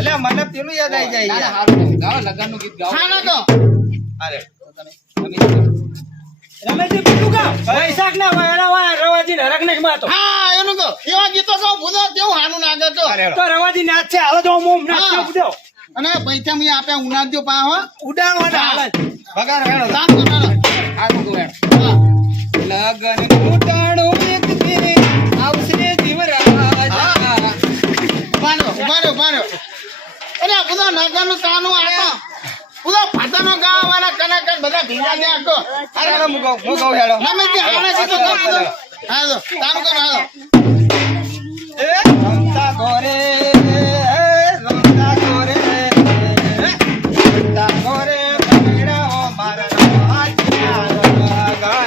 અલ્યા મને પેલું યાદ આવી જાય ના, ના, યાર. હારું ગાઓ. ગાઓ, લગનનું ગીત ગાઓ. હા ના તો અરે રમેશજી બીજું કામ વૈશાખના વહેરાવા રવાજી હરક ને માતો હા એનું કહો એવા ગીતો કહો ભૂતો કેવું હાનું નાગે તો તો રવાજી નાચ છે હાલો તો હું નાચ્યો હા. ઉડ્યો અને પૈસા મેં આપ્યા ઉનાદ્યો પા હો ઉડાડવાના હાલ જ. વગાડો હેડો. સાત તો ના હારું ગાઓ યાર. હા લગનનું ટાણું એક દિન આવશે જીવરાજા. ઉભારો અરે ભૂતો નગરનું તાનું આતો ભૂતો ફાટાનો ગાવા વાળા કલાકાર બધા ભેગા થયા આખો અરે હેડો, હું ગાઉં હેડો. રમેશજી હાલે ગીતો કહો ભૂતો હાલો તાનું કરો હાલો એ રમતા ગોરે, રમતા ગોરે, રમતા ગોરે, પગડાઓ મારા રવાજીના રવાગા.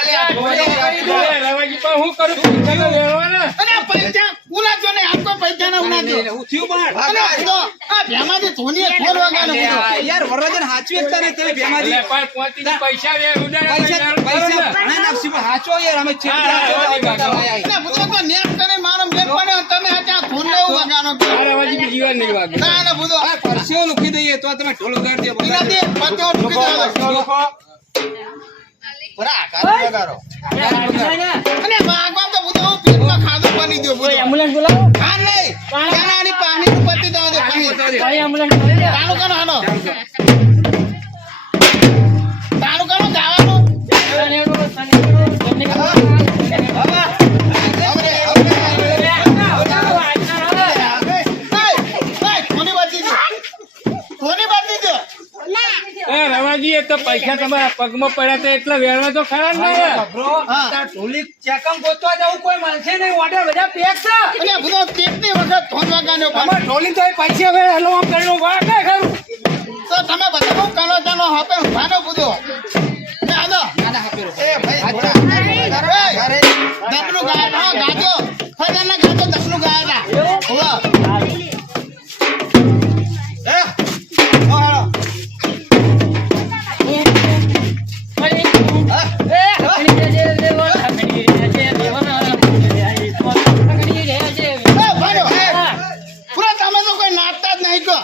અલ્યા ગોરે કરી દો. એ રવાજી પણ હું કરું પૈસાનો લેવાનો. અરે પૈસા ઉલાજો ને આમ કોઈ પૈસા ના ઉલાજો હું થયું પણ અરે ભૂતો આ ભેમાજી ધોનીએ ખોલ વગાડો ભૂતો યાર વરરાજાને હાચવી શકતા નહીં તમે ભેમાજી. એટલે પણ પોતીથી પૈસા લે ઉડાડે પૈસા ઘણા નાખશું પણ હાચવો યાર અમે છે. હા, રવાજી અરે ભૂતો તો નેટ કરે મારો મેલ પડ્યો તમે હજા ધોન લેવું વગાડો આ રવાજી બીજી વાર નહીં વાગે. ના ના ભૂતો આ પરસેવો લૂકી દઈએ તો તમે ઢોલ વગાડી દો. એનાથી પત્યો ઠુકી દેવાનો. બરા, કાલે વગાડો. અને વાગવા તો ભૂતો હું પેટમાં ખાધું બની ગયો ભૂતો એમ્બ્યુલન્સ બોલાવો. હા નહીં ચાનાની પાણીનું પતી દો દે પાણી કઈ એમ્બ્યુલન્સ બોલાવી દે. ચાલુ કરો હાલો ચાલુ કરો ગાવાનું એ રવાજી એ તો પૈસા તમારા પગમાં પડ્યા તો એટલા વેરવા તો ખરા જ ને યાર. તાર ઢોલી ચેકમ ગોતવા જવું કોઈ મળશે નહીં ઓર્ડર બધા પેક છે અને ભૂતો કેટલી વખત ફોન વગાડ્યો પણ તમારે ઢોલી તો પૈસા હવે હેલો આમ કરીને વાળા કઈ ખરું તો તમે બધા બહુ કાલો ચાલો હપે ભાનો ભૂતો ને આદો ના ના હાપેરો. એ ભાઈ થોડા અરે દમનું ગાયા હા ગાજો ફજાના ગાજો દમનું ગાયા હતા એ ઓ હેડો. પૂરા તમે તો કોઈ નાચતા જ નહીં કહો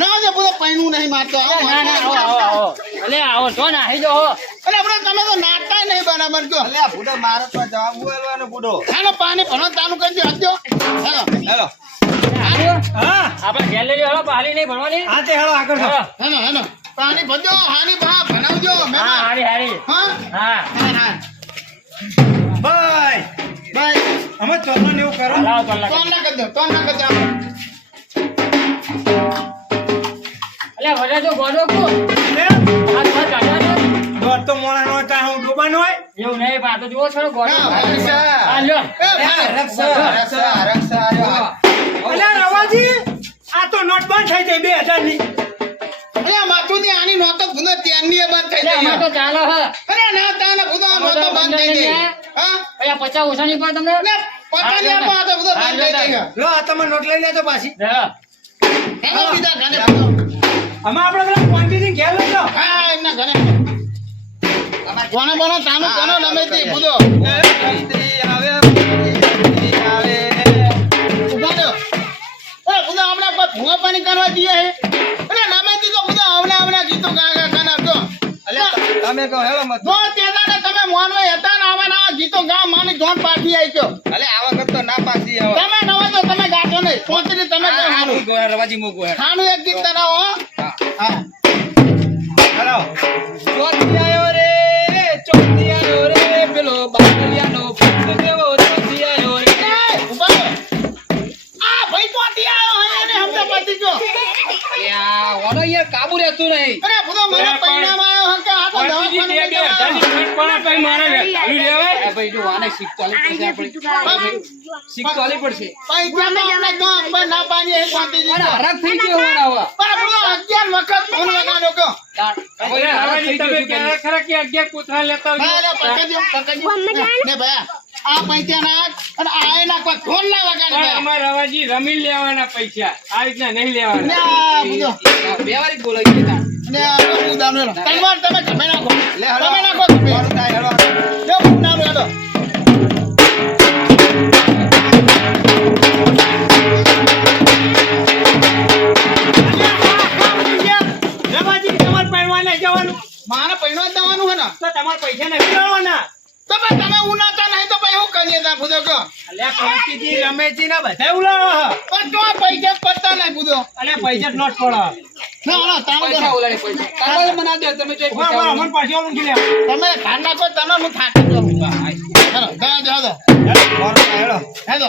ના જે બધો પૈણું નહીં મારતો આવો ના ના આવો આવો આવો અલે આવો જો ને આવી જાઓ અરે આપણે તમે તો નાટકાય નહીં બરાબર કયો અલ્યા બુડો મારો તો જવાબ બોલવાનો બુડો હાલો પાણી ભરો ચાલુ કરી દો હજો હાલો હેલો હા આપણે ઘેર લઈ જાઓ પાલી નહીં ભણવાની હા તે હેળો આગળ હા હેલો હેલો પાણી ભરજો હાની ભા ભણાવજો હા મહેમાન હારી હારી હા હા હા હા ભાઈ ભાઈ અમે ચોરનો ને એવું કરો લાવો તો લાવો તોન ના કરજો તોન ના કરજો અલે વડા જો ગોડો કો લે, આ તો કાઢવા દો દોઢ તો મોણા નો તા હું ડૂબાનો હોય એવું નહીં પા તો જુઓ છો ગોડો ના, ભાઈ, હા લ્યો એ ભાઈ રક્ષા અલ્યા રવાજી આ તો નોટ બંધ થઈ જાય 2000 ની અરે માતુજી આની નોતો ગુનો ત્યાંની બંધ થઈ અલે અમાર તો જાય ચાલો હ અરે ના તાને ગુનો નોતો બંધ થઈ જાય હા અલ્યા 50 ઓછાની પર તમને ને પતાની આપા તો બધો બંધ થઈ જાય લો આ તમે નોટ લઈ લેજો પાછી હા હેલો બીજા ઘરે બધો અમે આપણે પેલા ક્વોન્ટિટી ઘેર લઈ લો હા એમના ઘરે કોને બોનો તાનો કોનો નમે તે બધો ઉભા રહ્યો અરે બધો હમણાં કોઈ ભૂવા પાણી કરવા જઈએ હે અરે નમે તે તો બધો હમણાં ગીતો ગા ગાના તો તમે કહો હેલો મત જો તેદાને તમે મોનવે હતા ને આવા ગીતો ગા માની ધોન પાછી આવી ગયો અલે આ વખત તો ના પાસી હવે તમે નવા તો તમે ગાતો નહીં પોતરી તમે કહો હારું રવાજી મૂકવું હેડ ખાનું એક ગીત તરાવો હો હા હેલો ચોથી આયો રે પેલો બાદલિયાનો પુત્ર દેવો ચોથી આયો રે એ, ઉભા રહો. આ ભાઈ ચોથી આવ્યો હે એને હમણાં પાછી ગયો યા ઓનો યાર કાબુ રહેતું નહીં અરે બધો મને પૈણામાં આવ્યો હે કે આ તો વાંચીજી દવાખાને બે લઈ જવાનો. હજારની ફીટ પણ આપે મારે ચાલુ લેવાય આ ભાઈ જો આને શીખ ચાલી પડશે આપણે શીખ ચાલી પડશે પૈસા તો અમને તો આપણે ના પાડીએ હે ચોથીજી અને તો. હરાક થઈ ગયો હોવાનો હવે પણ બધો 11 વખત ફોન લગાડ્યો કહો. હવે હરાક થઈ તમે ગયો ક્યારે ખરા કે 11 કોથળા લેતા હા, આવજો. લે, પકડજો. ને ભાઈ આ પૈસા નાખ અને આ એના કોઈ ફોન ના પણ લગાડે અમારા રવાજી રમી લેવાના પૈસા આ રીતના નહીં લેવાના ને આ બધો બે વારી બોલાવી દીધા ને આ બધું દામ લેલો. તલવાર તમે ગમે નાખો લે હેલો તમે નાખો ગમે. હેલો જો બધું નામ લેલો. રવાજી તમારે પૈણવા નહીં જવાનું મારે પૈણો જ દેવાનું હે ને તો તમારે પૈસા નથી લેવાના તો પણ તમે ઉનાતા નહીં તો પછી હું કરીએ તા પૂછો કહો. અલ્યા ક્વોન્ટિટી રમેશજી ના બધા ઉલાવો પણ તો આ પૈસા પત્તા નહીં પૂછો. અલ્યા પૈસા જ નોટ પડો ના, ના, તામ કરો. પૈસા ઓલાડી પૈસા કાલે મના દે તમે જોઈ ઉભા રહો, અમને પાછી ઓલું કી લેવા તમે ખાન નાખો તમે હું થાકી જાઉં. હેલો, જાઓ, જાઓ, હેલો હેલો.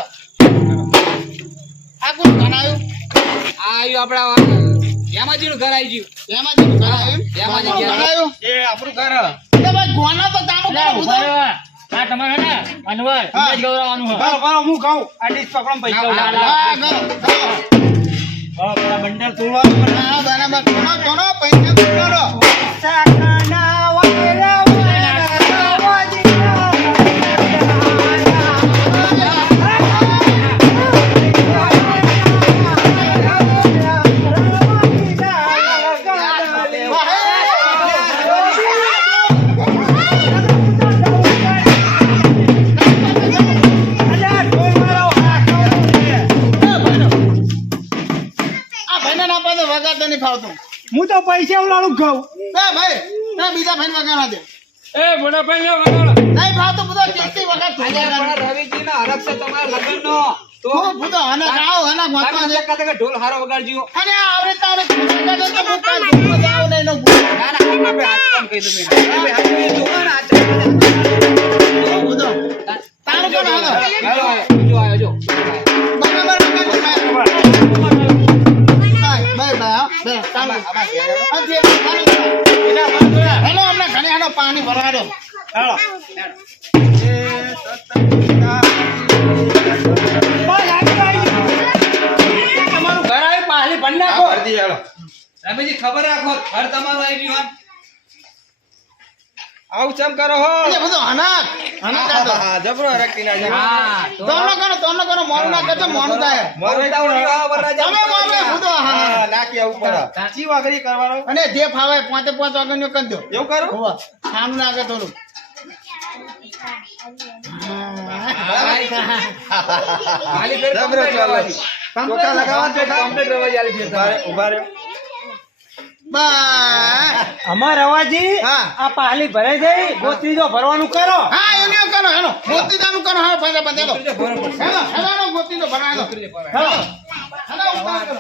આ કોણ ખાન આવ્યું? આ આવ્યું આપડા હેમાજી નું ઘર આવી ગયું એમાં જેનું ખાન આવ્યું? એમાં જે કોનું ખાન આવ્યું? એ આપણું ઘર એ ભાઈ ગોના તો ચાલુ લે, કરો ઉભા પૂછો. રહો. આ તમારે ને અનવર હા. ઇમેજ ગૌરવવાનું છે. બરો બરો હું કહું આ ડીશ પકડો પૈસા હા, ઉલાવો. હા, કરો, કરો. બરો પેલા બંડલ તોડવાનું મને હા, બરાબર. કોનો, કોનો? પૈસા તો કરો. સાકના વાયરા વાયરા રવાજીના આ ભાઈને ના પાડો, વગાડતો નહીં ફાવતું. હું તો પૈસા ઉલાડું કહું એ ભાઈ, ના બીજા ભાઈને વગાડવા દે. એ મોટા ભાઈ લ્યો, વગાડો. નહીં ફાવતું, બધો ચેકથી વગાડ. રવિજી ના હરક છે તમારા લગ્ન નો તો હું બધો હને ગાઓ, હને ગોતવા દે. ઢોલ હારો વગાડજો અને આવડે તારે વગાડો તો હું કાંઈ ધૂળમાં જાઉં નહીં ને ભૂલ. ના ના આપણે આચરણ કહી દઉં હું બધો. તારું કોણ હાલો? હેલો જો આયો જો બરાબર વગાડો, ભાઈ. ભાઈ, ભાઈ, હા, બે, ચાલો. હા, જે, હેલો, હમણાં ઘરે હેલો, પાણી ભરવા દો. હેલો તમારું ઘર આવી પાછી ભંડ નાખો ભરતી હેલો રમેશજી ખબર રાખો ઘર તમારું આવી ગયું આવું ચમ કરો હો એટલે બધો હનાક, હનાક આ તો. હા જબરો હરકતી ના જાય હા તોડનો કરો, મોડું ના કરજો, મોડું થાય. મોરો તમે મોડું બધો, હા. હા નાખી આવું પડે ચી વાગડી કરવાનો અને જે ફાવે 5 વાગ્યાનો કરી દો. એવું કરું હોવા. સામું ના આગળ થોડું. ખાલી ઘર જબરો complete ચાલે રવાજી. ચોખા લગાવવા ચોખા complete રવાજી આલી છે ઉભા રહ્યો બસ અમાર રવાજી હા. આ પાલી ભરાઈ ગઈ ગોત્રીજો ભરવાનું કરો હા એનું કરો હેલો ગોતીદાનું કરો હા ફાયદા બંધ હેલો હેલો હેલો ગોતીનો ભરાય હેલો હેલો ઉતાર કરો